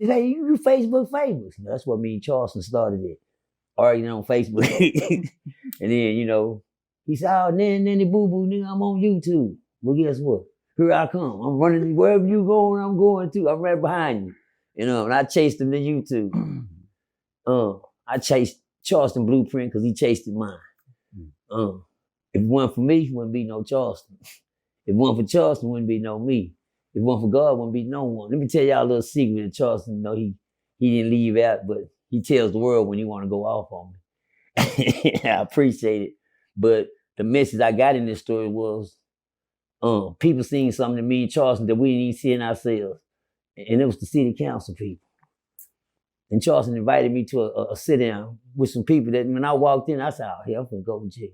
He's like, you Facebook famous. That's what me and Charleston started it. Arguing on Facebook. And then, you know, he said, oh, nanny boo-boo, nigga, I'm on YouTube. Well, guess what? Here I come. I'm running wherever you going, I'm going to. I'm right behind you. You know, and I chased him to YouTube. I chased Charleston Blueprint because he chased mine. If it wasn't for me, it wouldn't be no Charleston. If it wasn't for Charleston, it wouldn't be no me. If it wasn't for God, it wouldn't be no one. Let me tell y'all a little secret that Charleston, you know, he didn't leave out, but he tells the world when he want to go off on me. I appreciate it. But the message I got in this story was people seeing something in me and Charleston that we didn't even see in ourselves. And it was the city council people. And Charleston invited me to a sit-down with some people that when I walked in, I said, oh, hell, I'm finna go to jail.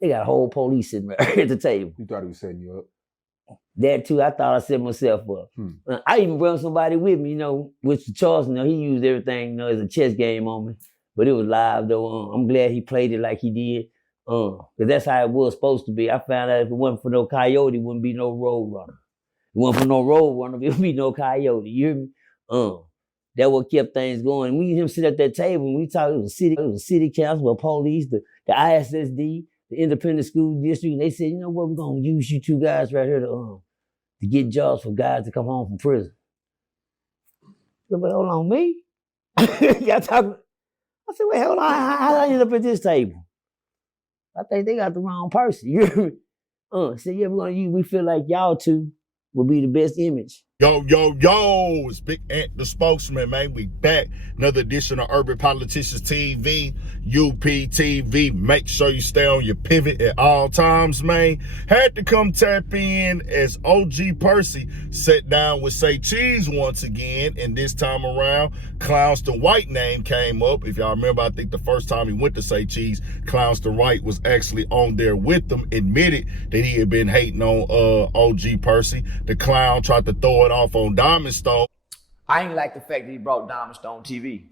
They got a whole police sitting right at the table. You thought he was setting you up? That too, I thought I set myself up. I even brought somebody with me, you know, which Charleston, you know, he used everything, you know, as a chess game on me. But it was live though. I'm glad he played it like he did. Because that's how it was supposed to be. I found out if it wasn't for no coyote, it wouldn't be no road runner. If it wasn't for no road runner, it would be no coyote. You hear me? That what kept things going. We and him sit at that table and we talked. It was a city council, the police, the ISSD, the independent school district, and they said, you know what, we're gonna use you two guys right here to get jobs for guys to come home from prison. So, but hold on, me? Y'all talking? I said, wait, hold on, how did I end up at this table? I think they got the wrong person. You hear me? Said, yeah, we feel like y'all two will be the best image. Yo, it's Big Ant, the spokesman, man. We back. Another edition of Urban Politicians TV, UPTV. Make sure you stay on your pivot at all times, man. Had to come tap in as OG Percy sat down with Say Cheese once again. And this time around, Charleston White name came up. If y'all remember, I think the first time he went to Say Cheese, Charleston White was actually on there with them, admitted that he had been hating on OG Percy. The clown tried to throw it off on Diamond Stone. I ain't like the fact that he brought Diamond Stone TV.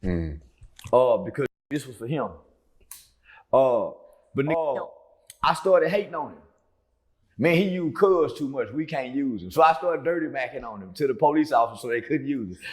Because this was for him. But I started hating on him. Man, he used cuz too much. We can't use him. So I started dirty macking on him to the police officer so they couldn't use him.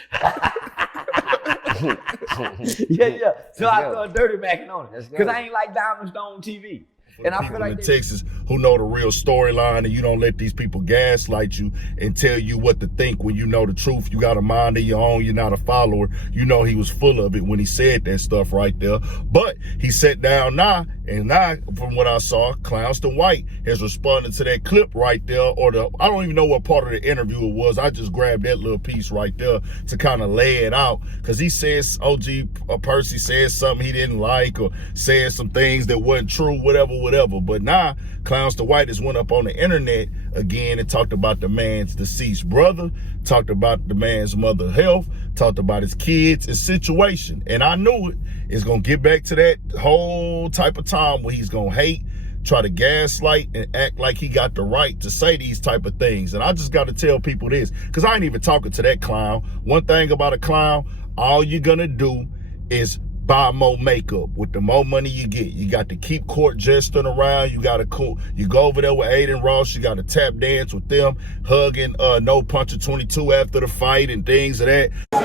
Yeah. So I started dirty macking on him. Because I ain't like Diamond Stone TV. And I feel like in Texas who know the real storyline, and you don't let these people gaslight you and tell you what to think when you know the truth. You got a mind of your own. You're not a follower. You know he was full of it when he said that stuff right there. But he sat down now, and now, from what I saw, Charleston White has responded to that clip right there, or I don't even know what part of the interview it was. I just grabbed that little piece right there to kind of lay it out, because he says OG Percy said something he didn't like, or said some things that wasn't true, whatever. But now, Charleston White has went up on the internet again and talked about the man's deceased brother, talked about the man's mother's health, talked about his kids, his situation. And I knew it. It's going to get back to that whole type of time where he's going to hate, try to gaslight, and act like he got the right to say these type of things. And I just got to tell people this, because I ain't even talking to that clown. One thing about a clown, all you're going to do is buy more makeup. With the more money you get, you got to keep court jesting around. You got to you go over there with Aiden Ross. You got to tap dance with them, hugging No Puncher 22 after the fight and things of that. You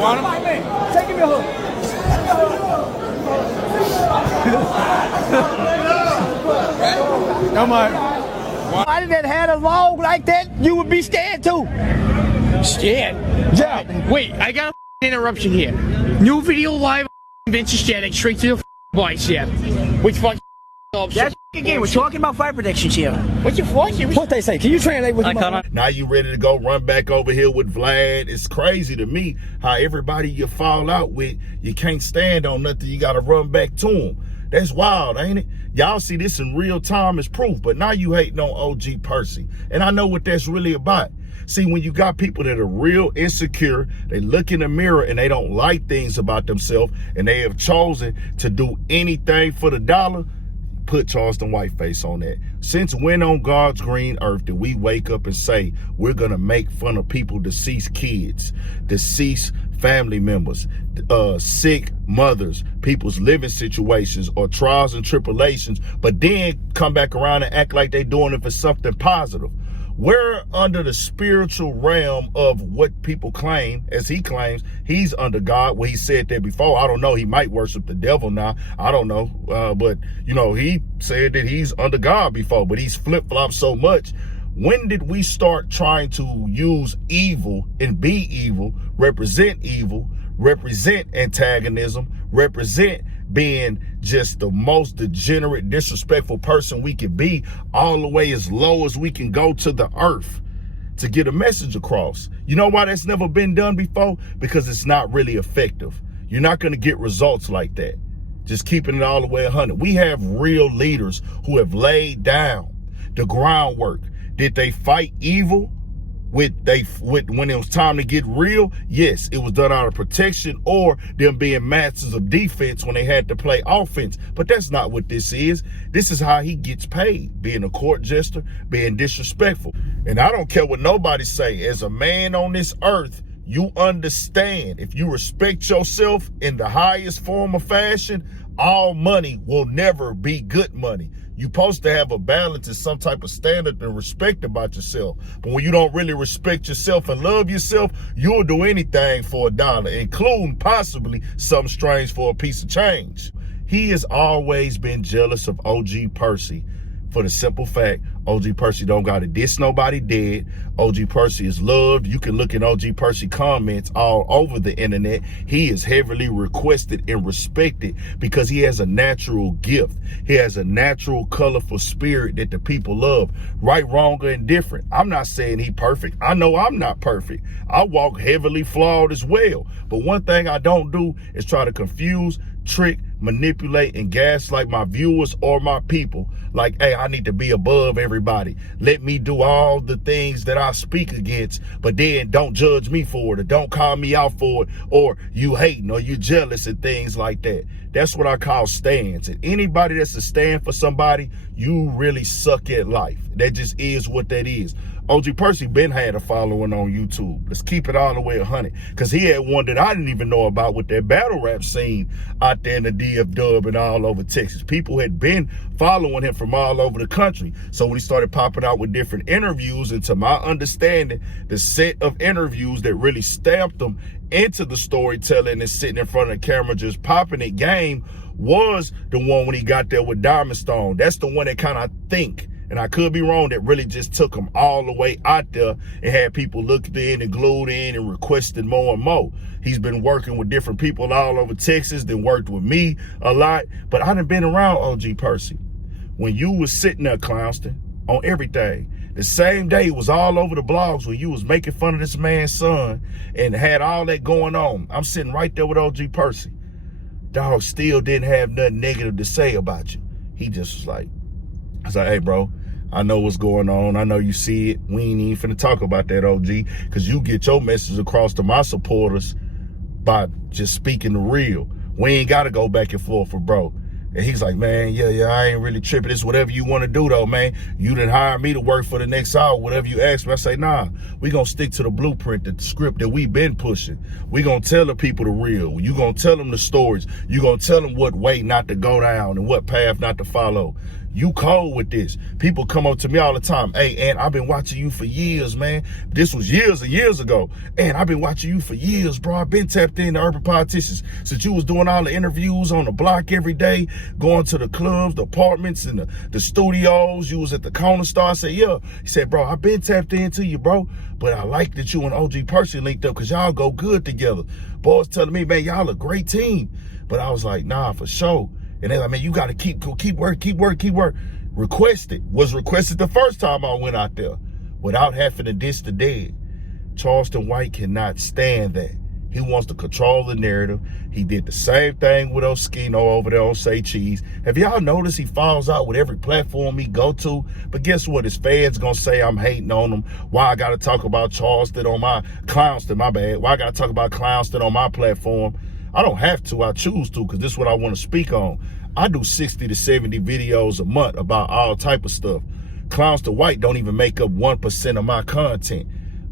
want him? Take him a hug. Come on. Why did that had a log like that? You would be scared too. Scared? Yeah. Wait, I got a interruption here. New video live on Vince Static, straight to the boys here. Which fucking that's again, we're talking about fire predictions here. What you fucking? What they say? Can you translate with me? Now you ready to go run back over here with Vlad? It's crazy to me how everybody you fall out with, you can't stand on nothing. You got to run back to them. That's wild, ain't it? Y'all see this in real time as proof, but now you hating on OG Percy. And I know what that's really about. See, when you got people that are real insecure, they look in the mirror and they don't like things about themselves, and they have chosen to do anything for the dollar, put Charleston Whiteface on that. Since when on God's green earth did we wake up and say we're going to make fun of people, deceased kids, deceased family members, sick mothers, people's living situations or trials and tribulations, but then come back around and act like they're doing it for something positive? We're under the spiritual realm of what people claim, as he claims, he's under God. Well, he said that before. I don't know. He might worship the devil now. I don't know. But, you know, he said that he's under God before, but he's flip-flopped so much. When did we start trying to use evil and be evil, represent antagonism, represent being just the most degenerate, disrespectful person we could be, all the way as low as we can go to the earth to get a message across? You know why that's never been done before? Because it's not really effective. You're not going to get results like that. Just keeping it all the way 100. We have real leaders who have laid down the groundwork. Did they fight evil when it was time to get real? Yes, it was done out of protection or them being masters of defense when they had to play offense. But that's not what this is. This is how he gets paid, being a court jester, being disrespectful. And I don't care what nobody say. As a man on this earth, you understand, if you respect yourself in the highest form of fashion, all money will never be good money. You're supposed to have a balance and some type of standard and respect about yourself. But when you don't really respect yourself and love yourself, you'll do anything for $1, including possibly something strange for a piece of change. He has always been jealous of OG Percy for the simple fact OG Percy don't got to diss nobody dead. OG Percy is loved. You can look at OG Percy comments all over the internet. He is heavily requested and respected because he has a natural gift. He has a natural, colorful spirit that the people love. Right, wrong, or indifferent. I'm not saying he perfect. I know I'm not perfect. I walk heavily flawed as well. But one thing I don't do is try to confuse, trick, manipulate, and gaslight my viewers or my people. Like, hey, I need to be above everybody. Let me do all the things that I speak against, but then don't judge me for it, or don't call me out for it, or you hating, or you jealous, and things like that. That's what I call stands. And anybody that's a stand for somebody, you really suck at life. That just is what that is. OG Percy been had a following on YouTube. Let's keep it all the way 100. Because he had one that I didn't even know about with that battle rap scene out there in the DF Dub and all over Texas. People had been following him from all over the country. So when he started popping out with different interviews, and to my understanding, the set of interviews that really stamped him into the storytelling and sitting in front of the camera just popping it game was the one when he got there with Diamond Stone. That's the one that kind of think, and I could be wrong, that really just took him all the way out there and had people looked in and glued in and requested more and more. He's been working with different people all over Texas, then worked with me a lot, but I done been around OG Percy. When you was sitting there, Charleston, on everything, the same day it was all over the blogs when you was making fun of this man's son and had all that going on. I'm sitting right there with OG Percy. Dog still didn't have nothing negative to say about you. He just was like, I was like, hey, bro, I know what's going on. I know you see it. We ain't even finna talk about that, OG, because you get your message across to my supporters by just speaking the real. We ain't got to go back and forth for bro. And he's like, man, yeah, I ain't really tripping. It's whatever you want to do, though, man. You didn't hire me to work for the next hour, whatever you ask me. I say, nah, we going to stick to the blueprint, the script that we been pushing. We going to tell the people the real. You going to tell them the stories. You going to tell them what way not to go down and what path not to follow. You cold with this. People come up to me all the time. Hey, Ant, I've been watching you for years, man. This was years and years ago. And I've been watching you for years, bro. I've been tapped into Urban Politicians since you was doing all the interviews on the block every day, going to the clubs, the apartments, and the studios. You was at the Corner Star. I said, yeah. He said, bro, I've been tapped into you, bro. But I like that you and OG Percy linked up because y'all go good together. Boys telling me, man, y'all a great team. But I was like, nah, for sure. And they're like, man, you got to keep work. Was requested the first time I went out there without having to diss the dead. Charleston White cannot stand that. He wants to control the narrative. He did the same thing with Oskino over there on Say Cheese. Have y'all noticed he falls out with every platform he go to? But guess what? His fans gonna say I'm hating on him. Why I gotta talk about Charleston on my Clownston, my bad. Why I gotta talk about Clownston on my platform? I don't have to, I choose to, because this is what I want to speak on. I do 60 to 70 videos a month about all type of stuff. Clownston White don't even make up 1% of my content.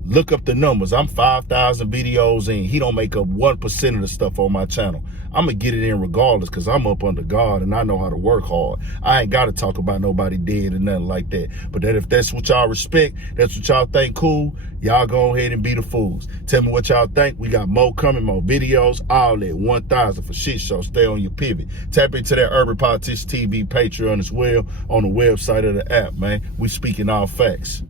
Look up the numbers. I'm 5,000 videos in. He don't make up 1% of the stuff on my channel. I'm going to get it in regardless because I'm up under God and I know how to work hard. I ain't got to talk about nobody dead or nothing like that. But that if that's what y'all respect, that's what y'all think cool, y'all go ahead and be the fools. Tell me what y'all think. We got more coming, more videos, all that. 1,000 for shit show. Stay on your pivot. Tap into that Urban Politics TV Patreon as well on the website of the app, man. We speaking all facts.